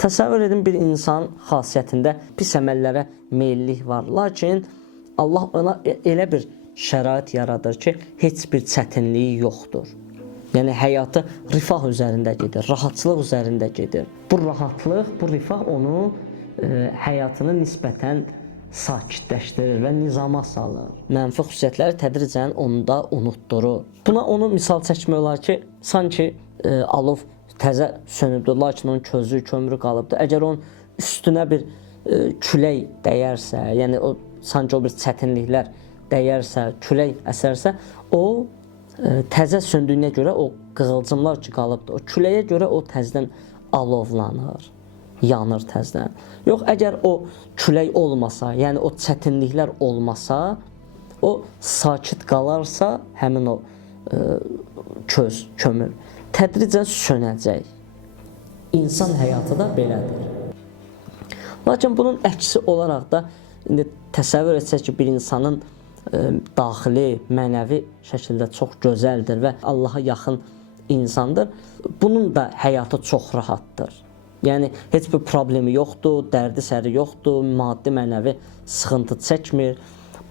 Təsəvvür edin, bir insan xasiyyətində pis əməllərə meyillik var. Lakin Allah ona elə bir şərait yaradır ki, heç bir çətinliyi yoxdur. Yəni həyatı rifah üzərində gedir, rahatçılıq üzərində gedir. Bu rahatlıq, bu rifah onu həyatını nisbətən sakitləşdirir və nizama salır. Mənfi xüsusiyyətləri tədricən onda unutdurur. Buna onu misal çəkmək olar ki, sanki alov təzə sönübdür, lakin onun közü, kömürü qalıbdır. Əgər onun üstünə bir külək dəyərsə, yəni o sanki o bir çətinliklər dəyərsə, külək əsərsə, o təzə söndüyünə görə o qığılcımlar ki qalıbdır, o küləyə görə o təzədən alovlanır, yanır təzədən. Yox, əgər o külək olmasa, yəni o çətinliklər olmasa, o sakit qalarsa, həmin o köz, kömür tədricən sönəcək. İnsan həyatı da belədir. Lakin bunun əksi olaraq da indi təsəvvür etsək ki, bir insanın daxili, mənəvi şəkildə çox gözəldir və Allaha yaxın insandır. Bunun da həyatı çox rahatdır. Yəni heç bir problemi yoxdur, dərdi səri yoxdur, maddi, mənəvi sıxıntı çəkmir.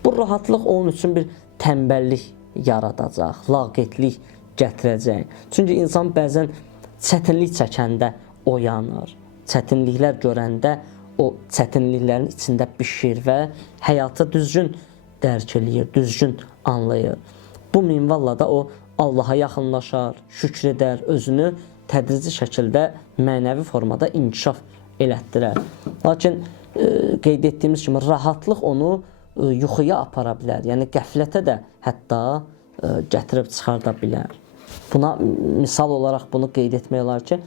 Bu rahatlıq onun üçün bir tənbəllik yaradacaq, laqeydlik gətirəcək. Çünki insan bəzən çətinlik çəkəndə oyanır. Çətinliklər görəndə o çətinliklərin içində bişir və həyatı düzgün dərk eləyir, düzgün anlayır. Bu minvalla da o Allaha yaxınlaşar, şükr edər, özünü tədrici şəkildə mənəvi formada inkişaf elətdirər. Lakin qeyd etdiyimiz kimi rahatlıq onu yuxuya apara bilər. Yəni qəflətə də hətta gətirib çıxarda bilər. Buna misal olaraq bunu qeyd etmək olar ki,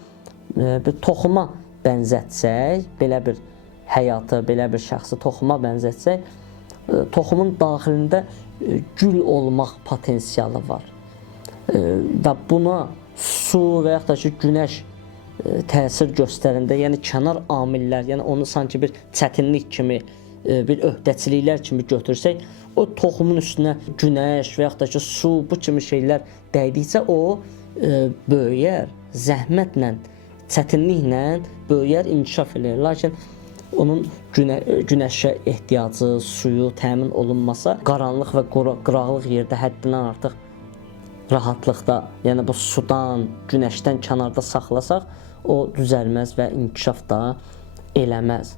bir toxuma bənzətsək, belə bir həyatı, belə bir şəxsi toxuma bənzətsək, toxumun daxilində gül olmaq potensialı var. Və buna su və yaxud da ki, günəş təsir göstərəndə, yəni kənar amillər, yəni onu sanki bir çətinlik kimi, bir öhdəçiliklər kimi götürsək, o toxumun üstünə günəş və yaxud da ki, su, bu kimi şeylər dəydikcə o böyüyər, zəhmətlə, çətinliklə böyüyər, inkişaf edir. Lakin onun günəşə ehtiyacı, suyu təmin olunmasa, qaranlıq və qıraqlıq yerdə həddindən artıq rahatlıqda, yəni bu sudan, günəşdən kənarda saxlasaq, o düzəlməz və inkişaf da eləməz.